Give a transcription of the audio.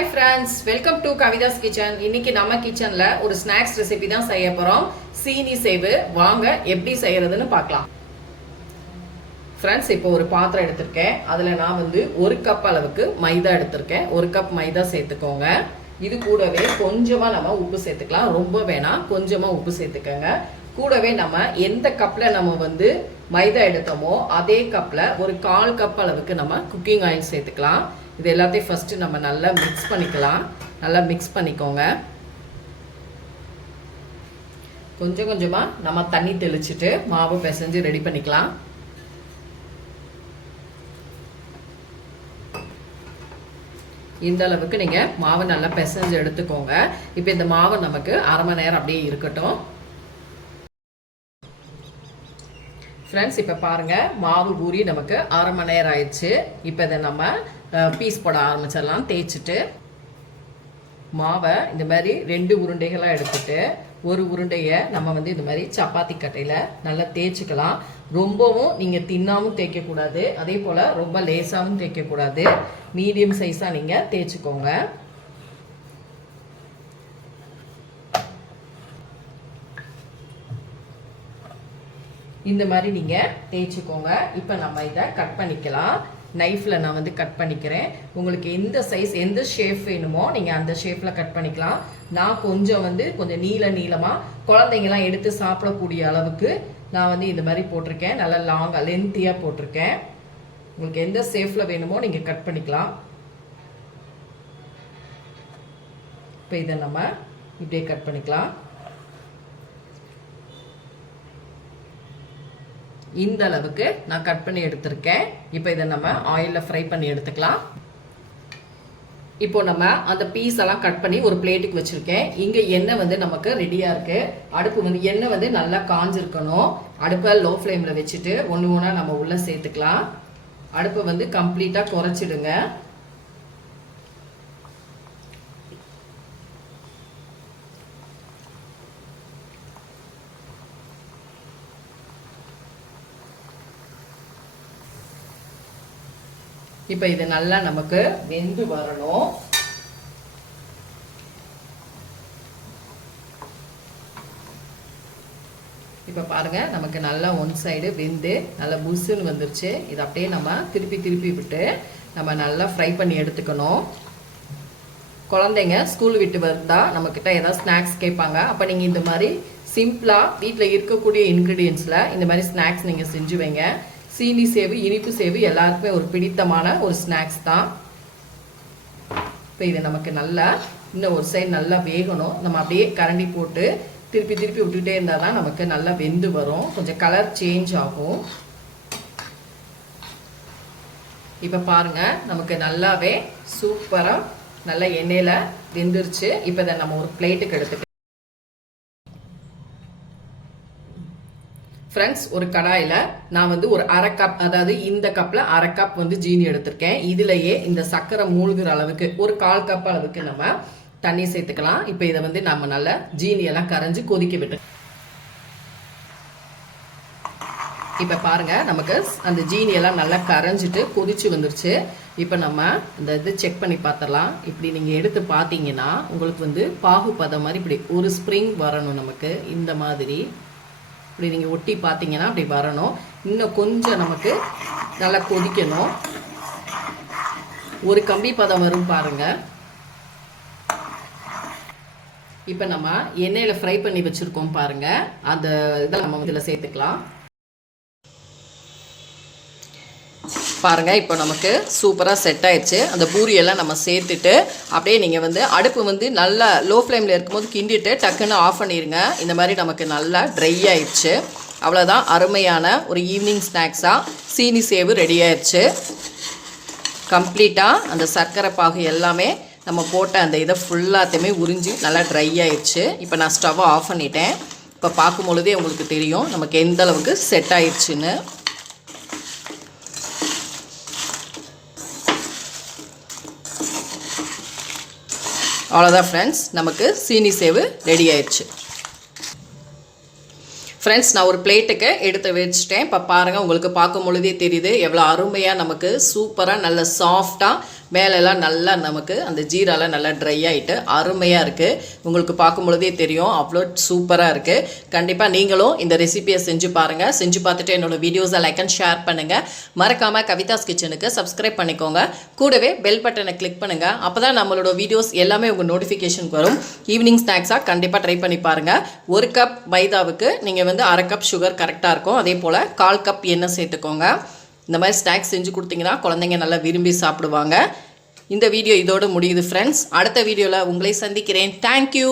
Hi friends, welcome to Kavitha's Kitchen. இன்னைக்கு நம்ம கிச்சன்ல ஒரு ஸ்நாக்ஸ் ரெசிபி தான் செய்ய போறோம். சீனி சேவு. வாங்க எப்படி செய்யறதுன்னு பார்க்கலாம். Friends, இப்போ ஒரு பாத்திரம் எடுத்துர்க்கேன். அதுல நான் வந்து 1 கப் அளவுக்கு மைதா எடுத்துர்க்கேன். 1 கப் மைதா சேர்த்துக்கோங்க. இது கூடவே கொஞ்சமா நம்ம உப்பு சேர்த்துக்கலாம். ரொம்ப வேணாம், கொஞ்சமா உப்பு சேர்த்துக்கங்க. கூடவே நம்ம எந்த கப்ல நம்ம வந்து மைதா எடுத்தோமோ அதே கப்ல ஒரு 1/4 கப் அளவுக்கு நம்ம குக்கிங் ஆயில் சேர்த்துக்கலாம். இது எல்லாத்தையும் ஃபர்ஸ்ட் நம்ம நல்லா மிக்ஸ் பண்ணிக்கலாம். நல்லா மிக்ஸ் பண்ணிக்கோங்க. கொஞ்சம் கொஞ்சமா நம்ம தண்ணி தெளிச்சிட்டு மாவு பிசைஞ்சு ரெடி பண்ணிக்கலாம். இந்த அளவுக்கு நீங்க மாவு நல்லா பிசைஞ்சு எடுத்துக்கோங்க. இப்போ இந்த மாவு நமக்கு அரை மணி நேரம் அப்படியே இருக்கட்டும். ஃப்ரெண்ட்ஸ், இப்போ பாருங்க மாவு ஊறி நமக்கு அரை மணி நேரம் ஆயிடுச்சு. இப்போ இதை நம்ம பீஸ் போட ஆரம்பிச்சிடலாம். தேய்ச்சிட்டு மாவை இந்த மாதிரி 2 உருண்டைகளாக எடுத்துட்டு ஒரு உருண்டையை நம்ம வந்து இந்த மாதிரி சப்பாத்தி கட்டையில் நல்லா தேய்ச்சிக்கலாம். ரொம்பவும் நீங்கள் தின்னாவும் தேய்க்கக்கூடாது, அதே போல் ரொம்ப லேசாகவும் தேய்க்கக்கூடாது. மீடியம் சைஸாக நீங்கள் தேய்ச்சிக்கோங்க. இந்த மாதிரி நீங்கள் தேய்ச்சிக்கோங்க. இப்போ நம்ம இதை கட் பண்ணிக்கலாம். நைஃப்பில் நான் வந்து கட் பண்ணிக்கிறேன். உங்களுக்கு எந்த சைஸ் எந்த ஷேப் வேணுமோ நீங்கள் அந்த ஷேப்பில் கட் பண்ணிக்கலாம். நான் கொஞ்சம் நீளமாக குழந்தைங்கலாம் எடுத்து சாப்பிடக்கூடிய அளவுக்கு நான் வந்து இந்த மாதிரி போட்டிருக்கேன். நல்லா லாங்காக லென்த்தியாக போட்டிருக்கேன். உங்களுக்கு எந்த ஷேப்பில் வேணுமோ நீங்கள் கட் பண்ணிக்கலாம். இப்போ இதை நம்ம இப்படியே கட் பண்ணிக்கலாம். இந்த அளவுக்கு நான் கட் பண்ணி எடுத்திருக்கேன். இப்போ இதை நம்ம ஆயிலில் ஃப்ரை பண்ணி எடுத்துக்கலாம். இப்போ நம்ம அந்த பீஸ் எல்லாம் கட் பண்ணி ஒரு பிளேட்டுக்கு வச்சிருக்கேன். இங்கே எண்ணெய் வந்து நமக்கு ரெடியாக இருக்கு. அடுப்பு வந்து எண்ணெய் வந்து நல்லா காஞ்சிருக்கணும். அடுப்பை லோ ஃப்ளேமில் வச்சுட்டு ஒன்று ஒன்றா நம்ம உள்ளே சேர்த்துக்கலாம். அடுப்பை வந்து கம்ப்ளீட்டாக குறைச்சிடுங்க. இப்போ இது நல்லா நமக்கு வெந்து வரணும். இப்போ பாருங்க நமக்கு நல்லா ஒன் சைடு வெந்து நல்லா புஷ்ஷுன்னு வந்துருச்சு. இது அப்படியே நம்ம திருப்பி விட்டு நம்ம நல்லா ஃப்ரை பண்ணி எடுத்துக்கணும். குழந்தைங்க ஸ்கூல் விட்டு வந்தா நம்மக்கிட்ட ஏதாவது ஸ்நாக்ஸ் கேட்பாங்க. அப்போ நீங்கள் இந்த மாதிரி சிம்பிளாக வீட்டில் இருக்கக்கூடிய இன்க்ரீடியன்ஸில் இந்த மாதிரி ஸ்நாக்ஸ் நீங்கள் செஞ்சு வைங்க. சீனி சேவு, இனிப்பு சேவு எல்லாருக்குமே ஒரு பிடித்தமான ஒரு ஸ்நாக்ஸ் தான். இப்போ இது நமக்கு நல்லா இன்னும் ஒரு சைடு நல்லா வேகணும். நம்ம அப்படியே கரண்டி போட்டு திருப்பி விட்டுட்டே இருந்தால் தான் நமக்கு நல்லா வெந்து வரும். கொஞ்சம் கலர் சேஞ்ச் ஆகும். இப்போ பாருங்க நமக்கு நல்லாவே சூப்பராக நல்லா எண்ணெயில் வெந்துருச்சு. இப்போ இதை நம்ம ஒரு பிளேட்டுக்கு எடுத்துக்கலாம். ஃப்ரெண்ட்ஸ், ஒரு கடாயில் நான் வந்து ஒரு அரை கப், அதாவது இந்த கப்பில் அரை கப் வந்து ஜீனி எடுத்திருக்கேன். இதுலேயே இந்த சர்க்கரை மூழ்கிற அளவுக்கு ஒரு 1/4 கப் அளவுக்கு நம்ம தண்ணி சேர்த்துக்கலாம். இப்போ இதை வந்து நம்ம நல்லா ஜீனியெல்லாம் கரைஞ்சி கொதிக்க விட்டு இப்போ பாருங்க நமக்கு அந்த ஜீனியெல்லாம் நல்லா கரைஞ்சிட்டு கொதிச்சு வந்துருச்சு. இப்போ நம்ம இந்த இது செக் பண்ணி பார்த்துடலாம். இப்படி நீங்கள் எடுத்து பார்த்தீங்கன்னா உங்களுக்கு வந்து பாகுபதம் மாதிரி இப்படி ஒரு ஸ்ப்ரிங் வரணும். நமக்கு இந்த மாதிரி இப்படி நீங்கள் ஒட்டி பார்த்தீங்கன்னா அப்படி வரணும். இன்னும் கொஞ்சம் நமக்கு நல்லா கொதிக்கணும். ஒரு கம்பி பதம் வரும் பாருங்க. இப்போ நம்ம எண்ணெயில் ஃப்ரை பண்ணி வச்சுருக்கோம் பாருங்க. அந்த இதை நம்ம இதில் சேர்த்துக்கலாம். பாருங்கள், இப்போ நமக்கு சூப்பராக செட் ஆயிடுச்சு. அந்த பூரியெல்லாம் நம்ம சேர்த்துட்டு அப்படியே நீங்கள் வந்து அடுப்பு வந்து நல்லா லோ ஃப்ளேமில் இருக்கும்போது கிண்டிட்டு டக்குன்னு ஆஃப் பண்ணிடுங்க. இந்த மாதிரி நமக்கு நல்லா ட்ரை ஆயிடுச்சு. அவ்வளோதான், அருமையான ஒரு ஈவினிங் ஸ்நாக்ஸாக சீனி சேவு ரெடி ஆயிடுச்சு. கம்ப்ளீட்டாக அந்த சர்க்கரை பாகு எல்லாமே நம்ம போட்ட அந்த இதை ஃபுல்லாத்தையுமே உறிஞ்சி நல்லா ட்ரை ஆயிடுச்சு. இப்போ நான் ஸ்டவ்வை ஆஃப் பண்ணிட்டேன். இப்போ பார்க்கும் பொழுதே உங்களுக்கு தெரியும் நமக்கு எந்த அளவுக்கு செட் ஆயிடுச்சுன்னு. அவ்வளோதான் ஃப்ரெண்ட்ஸ், நமக்கு சீனி சேவு ரெடி ஆயிடுச்சு. ஃப்ரெண்ட்ஸ் நான் ஒரு பிளேட்டுக்கு எடுத்து வச்சுட்டேன். இப்போ பாருங்கள், உங்களுக்கு பார்க்கும் பொழுதே தெரியுது எவ்வளோ அருமையாக நமக்கு சூப்பராக நல்ல சாஃப்டாக மேலெல்லாம் நல்லா நமக்கு அந்த ஜீராலாம் நல்லா ட்ரை ஆகிட்டு அருமையாக இருக்குது. உங்களுக்கு பார்க்கும் பொழுதே தெரியும் அவ்வளோ சூப்பராக இருக்குது. கண்டிப்பாக நீங்களும் இந்த ரெசிபியை செஞ்சு பாருங்கள். செஞ்சு பார்த்துட்டு என்னோடய வீடியோஸை லைக் அண்ட் ஷேர் பண்ணுங்கள். மறக்காமல் கவிதாஸ் கிச்சனுக்கு சப்ஸ்கிரைப் பண்ணிக்கோங்க. கூடவே பெல் பட்டனை கிளிக் பண்ணுங்கள். அப்போ தான் நம்மளோட வீடியோஸ் எல்லாமே உங்கள் நோட்டிஃபிகேஷன் வரும். ஈவினிங் ஸ்நாக்ஸாக கண்டிப்பாக ட்ரை பண்ணி பாருங்கள். 1 கப் மைதாவுக்கு நீங்கள் வந்து 1/2 கப் சுகர் கரெக்டாக இருக்கும். அதே போல் 1/4 கப் எண்ணெய் சேர்த்துக்கோங்க. இந்த மாதிரி ஸ்நாக்ஸ் செஞ்சு கொடுத்தீங்கன்னா குழந்தைங்க நல்லா விரும்பி சாப்பிடுவாங்க. இந்த வீடியோ இதோடு முடியுது ஃப்ரெண்ட்ஸ். அடுத்த வீடியோவில் உங்களை சந்திக்கிறேன். தேங்க்யூ.